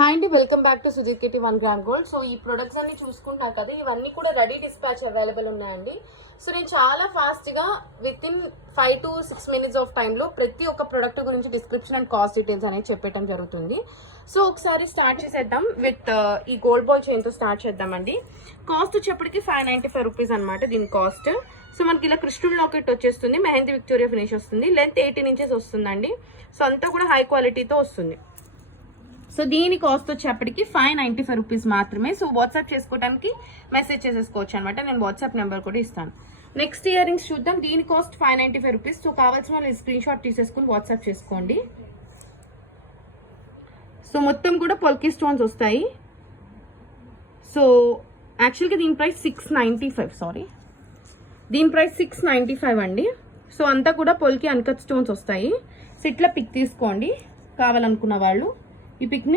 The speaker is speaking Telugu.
హాయ్ అండి, welcome back to Sujith kitty 1 gram gold. So ఈ ప్రొడక్ట్స్ అన్ని చూసుకుంటున్నారు కదా, ఇవన్నీ కూడా రెడీ డిస్పాచ్ అవైలబుల్ ఉన్నాయండి. సో నేను చాలా ఫాస్ట్గా within 5 to 6 minutes of టైంలో ప్రతి ఒక్క ప్రొడక్ట్ గురించి డిస్క్రిప్షన్ అండ్ కాస్ట్ డీటెయిల్స్ అనేది చెప్పడం జరుగుతుంది. సో ఒకసారి స్టార్ట్ చేసేద్దాం విత్ ఈ గోల్డ్ బాల్ చైన్తో స్టార్ట్ చేద్దామండి. కాస్ట్ వచ్చేప్పటికి 595 రూపీస్ అనమాట దీని కాస్ట్. సో మనకి ఇలా క్రిస్టల్ లాకెట్ వచ్చేస్తుంది, మెహందీ విక్టోరియా ఫినిష్ వస్తుంది, లెంత్ 18 inches వస్తుందండి. సో అంతా కూడా హై క్వాలిటీతో వస్తుంది. సో దీని కాస్ట్ వచ్చేప్పటికి 595 రూపీస్ మాత్రమే. సో వాట్సాప్ చేసుకోవడానికి మెసేజ్ చేసేసుకోవచ్చు అనమాట. నేను వాట్సాప్ నెంబర్ కూడా ఇస్తాను. నెక్స్ట్ ఇయర్ రింగ్స్ చూద్దాం. దీని కాస్ట్ 595 రూపీస్. సో కావాల్సిన వాళ్ళు స్క్రీన్ షాట్ తీసేసుకుని వాట్సాప్ చేసుకోండి. సో మొత్తం కూడా పొల్కీ స్టోన్స్ వస్తాయి. సో యాక్చువల్గా దీని ప్రైస్ 695, దీని ప్రైస్ 695 అండి. సో అంతా కూడా పొల్కీ అన్కట్ స్టోన్స్ వస్తాయి. సో ఇట్లా పిక్ తీసుకోండి కావాలనుకున్న వాళ్ళు. ఈ పిక్ని